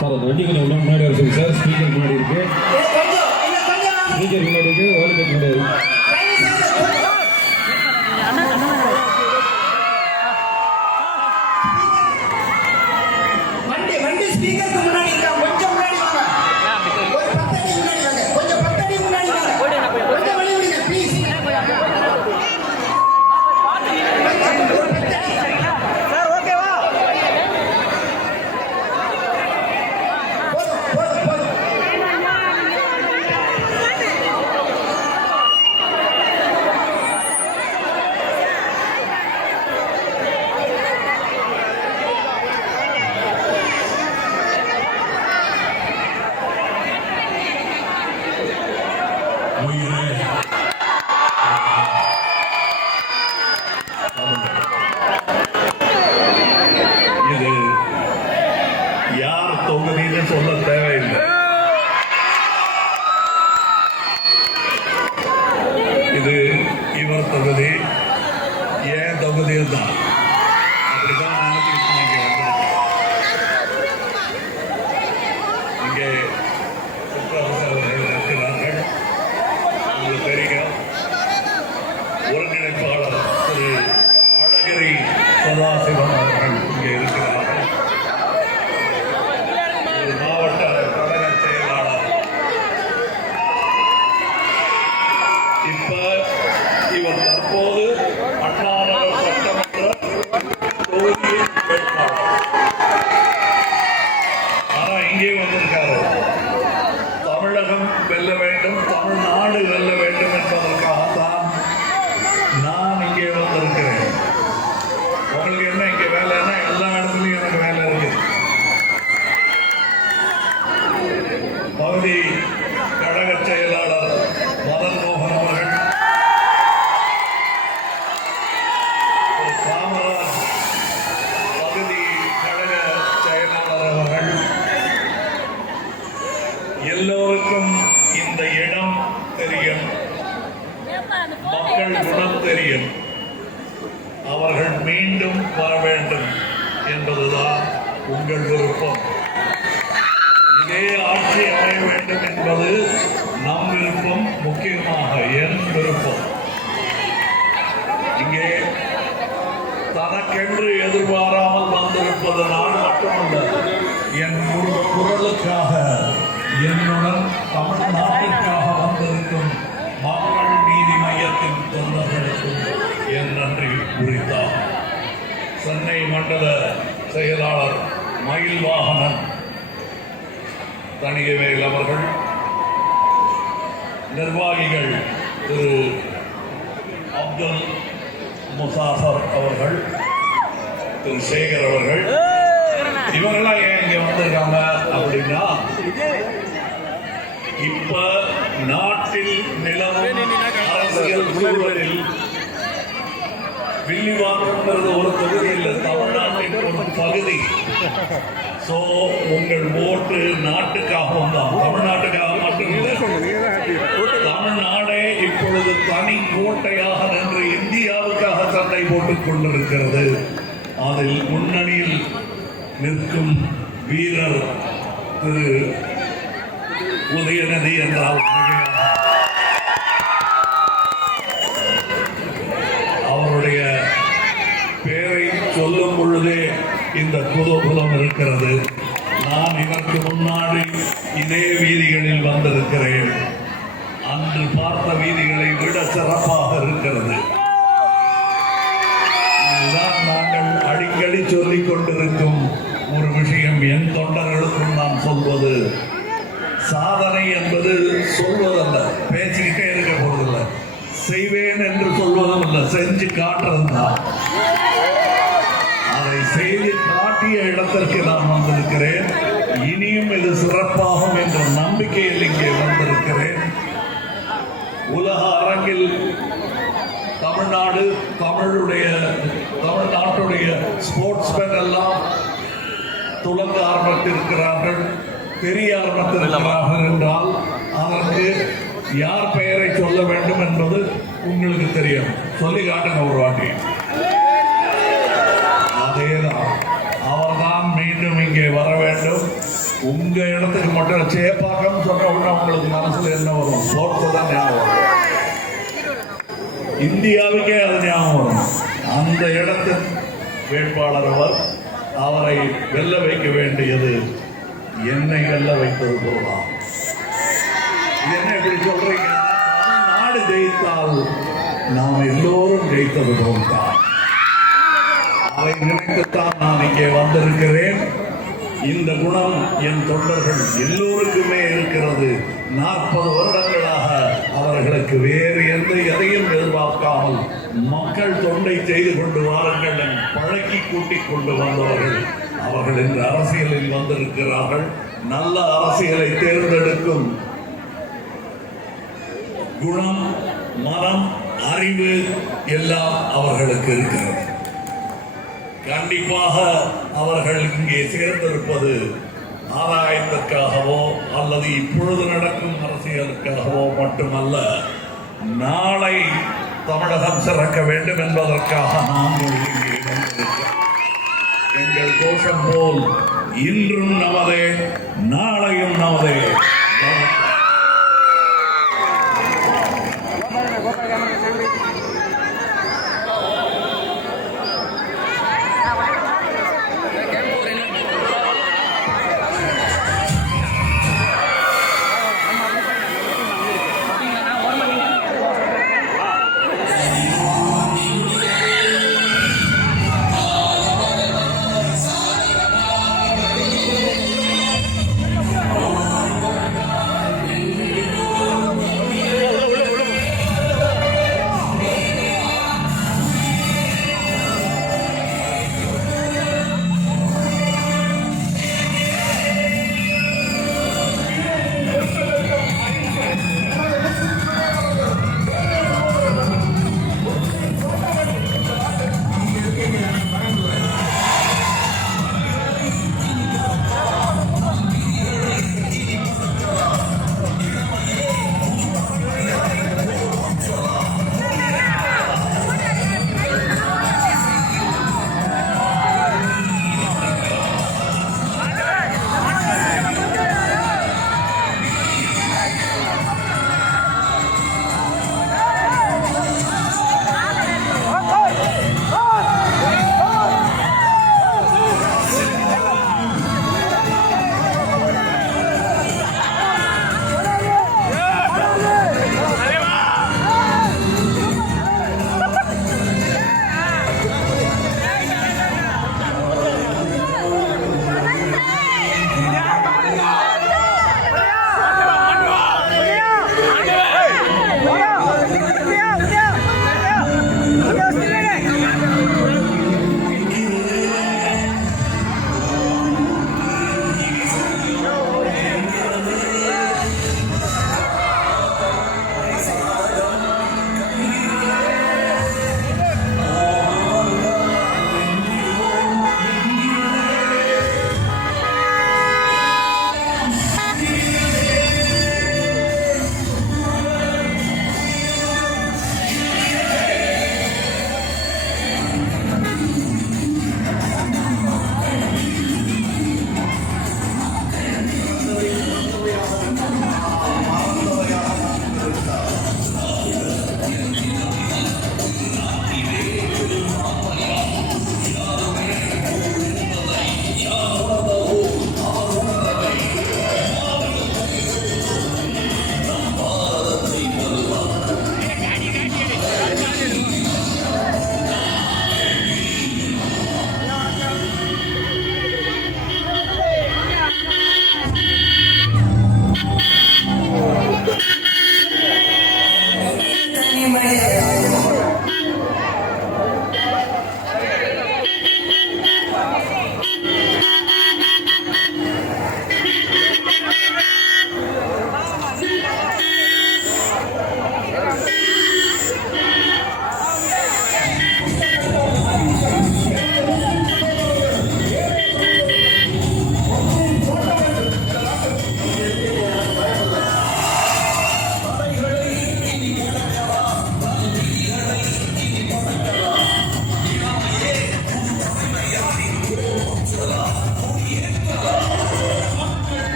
Sir அந்த வண்டி கொஞ்சம் உள்ள முன்னாடி வர சொல்லி சார். ஸ்பீக்கர் முன்னாடி இருக்கு, ஸ்பீக்கர் முன்னாடி இருக்கு, வால்யூம் முன்னாடி இருக்கு. இது யார் தொகுதின்னு சொல்ல தேவையில்லை. இது இவர் தொகுதி, ஏன் தொகுதியில் தான் அப்படிதான் நினைச்சிட்டு இங்கே சிற்றரசர்கள் இருக்கிறார்கள். உங்களுக்கு தெரியும், ஒருங்கிணைப்பாளர் திரு அழகிரி சதாசிவம் அவர்கள் இங்கே இருக்கிறார்கள். ஒரு மாவட்ட கழக செயலாளர். இப்ப இவர் தற்போது அண்ணாநகர் சட்டமன்ற தொகுதியின் வேட்பாளர். ஆனா இங்கே வந்திருக்காரு, தமிழகம் வெல்ல வேண்டும், தமிழ்நாடு வெல்ல வேண்டும் என்பதற்காகத்தான் நான் இங்கே வந்திருக்கிறேன். உங்களுக்கு என்ன இங்க வேலைன்னா எல்லா இடத்துலையும் எனக்கு வேலை இருக்கு. பகுதி கழக செயலாளர் மதன் மோகன் அவர்கள், காமராஜ் பகுதி கழக செயலாளர் அவர்கள், எல்லோருக்கும் இந்த இடம் தெரியும், மக்கள் குணம் தெரியும். அவர்கள் மீண்டும் வர வேண்டும் என்பதுதான் உங்கள் விருப்பம். இதே ஆட்சி அமைய வேண்டும் என்பது நம் விருப்பம், முக்கியமாக என் விருப்பம். இங்கே தனக்கென்று எதிர்பாராமல் வந்திருப்பது நான் மட்டுமல்ல, என் குரலுக்காக என்னுடன் தமிழ்நாட்டிற்காக வந்திருக்கும் மக்கள் நீதி மையத்தின் தொண்டர்களுக்கும் என் நன்றி உரித்தார். சென்னை மண்டல செயலாளர் மயில் வாகனன் தணிகைவேல் அவர்கள், நிர்வாகிகள் திரு அப்துல் முசாஃபர் அவர்கள், திரு சேகர் அவர்கள், இவங்கெல்லாம் ஏன் இங்க வந்திருக்காங்க அப்படின்னா, இப்ப நாட்டில் நிலவும் அரசியல் சூழலில் வில்லிவாக்கம்ங்கிறது ஒரு தொகுதி இல்லை, தமிழ்நாட்டின் ஒரு பகுதி. சோ உங்கள் ஓட்டு நாட்டுக்காகவும் தான், தமிழ்நாட்டுக்காக மட்டும் இல்லை. தமிழ்நாடே இப்பொழுது தனி கோட்டையாக நின்று இந்தியாவுக்காக சண்டை போட்டுக் கொண்டிருக்கிறது. அதில் முன்னணியில் நிற்கும் வீரர் திரு உதயநிதி என்றால் அவருடைய பெயரை சொல்லும் பொழுதே இந்த குதூகலம் இருக்கிறது. நான் இதற்கு முன்னாடி இதே வீதிகளில் வந்திருக்கிறேன். அன்று பார்த்த வீதிகளை விட சிறப்பாக இருக்கிறது. இதுதான் நாங்கள் அடிக்கடி சொல்லிக் கொண்டிருக்கும் ஒரு விஷயம். என் தொண்டர்களுக்கும் நான் சொல்வது, சாதனை என்பது சொல்வதல்ல, பேசிக்கிட்டே இருக்க போவதில்லை, செய்வேன் என்று சொல்வதும் இல்லை, செஞ்சு காட்டுறது தான். அதை செய்து காட்டிய இடத்திற்கு நான் வந்திருக்கிறேன். இனியும் இது சிறப்பாகும் என்ற நம்பிக்கையில் இங்கே வந்திருக்கிறேன். உலக அரங்கில் தமிழ்நாடு, தமிழ்நாட்டுடைய ஸ்போர்ட்ஸ்மேன் எல்லாம் துலங்க ஆரம்பித்திருக்கிறார்கள், தெரிய ஆரம்பித்திருக்கிறார்கள் என்றால் அதற்கு யார் பெயரை சொல்ல வேண்டும் என்பது உங்களுக்கு தெரியும். சொல்லி காட்டுங்க ஒரு வாட்டி. அதேதான், அவர்தான் மீண்டும் இங்கே வர வேண்டும். உங்க இடத்துக்கு மட்டும் சேப்பாக்கம் சொன்ன உடனே உங்களுக்கு மனசுல என்ன வரும்? ஸ்போர்ட்ஸ் தான் ஞாபகம் வரும். இந்தியாவுக்கே அது ஞாபகம் வரும். அந்த இடத்தின் வேட்பாளர் அவர். அவரை வெல்ல வைக்க வேண்டியது என்னை வெல்ல வைத்தது போலாம். என்ன இப்படி சொல்றீங்க? நாடு ஜெயித்தால் நாம் எல்லோரும் ஜெயித்தது போல்தான். அதை நினைத்துத்தான் நான் இங்கே வந்திருக்கிறேன். இந்த குணம் என் தொண்டர்கள் எல்லோருக்குமே இருக்கிறது. 40 வருடங்களாக அவர்களுக்கு வேறு எந்த எதையும் எதிர்பார்க்காமல் மக்கள் தொண்டை செய்து கொண்டு வாருங்கள் பழக்கி கூட்டிக் கொண்டு வந்தவர்கள். அவர்கள் இன்று அரசியலில் வந்திருக்கிறார்கள். நல்ல அரசியலை தேர்ந்தெடுக்கும் குணம், மனம், அறிவு எல்லாம் அவர்களுக்கு இருக்கிறது. கண்டிப்பாக அவர்கள் இங்கே சேர்ந்திருப்பது ஆதாயத்திற்காகவோ அல்லது இப்பொழுது நடக்கும் அரசியலுக்காகவோ மட்டுமல்ல, நாளை தமிழகம் சிறக்க வேண்டும் என்பதற்காக நாங்கள் இங்கே வந்திருக்கிறோம். எங்கள் கோஷம் போல் இன்றும் நமதே, நாளையும் நமதே.